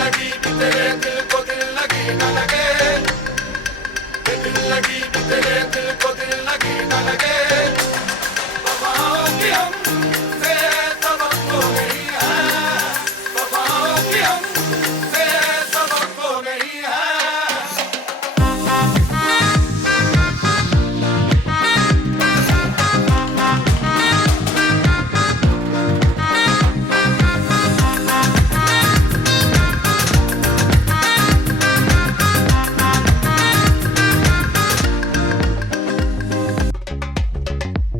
लगी कि तेरे दिल को दिल लगी न लगे, दिल लगी कि तेरे दिल को दिल लगी न लगे। वफाओं की हमसे सबक हो गई है, वफाओं की हमसे सबक हो गई है।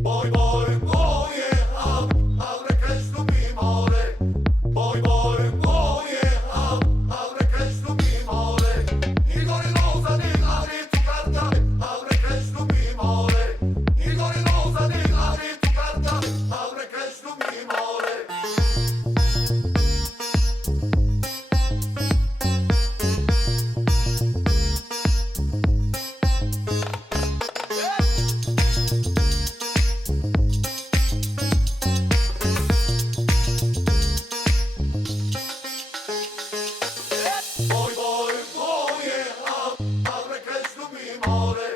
Boy, boy, boy, abre Cristo mi mole. Boy, boy, boy, abre Cristo mi mole. Igor rosa di abre tu carta, abre Cristo mi mole. Igor rosa di abre tu carta, abre Cristo mi mole. Boy, boy, boy, abre Cristo mi mole.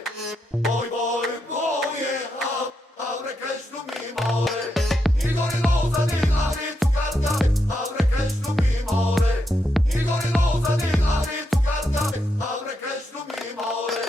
Boy, boy, boy, abre Cristo mi mole. Igor rosa di abre tu carta, abre Cristo mi mole. Igor rosa di abre tu carta, abre Cristo mi mole.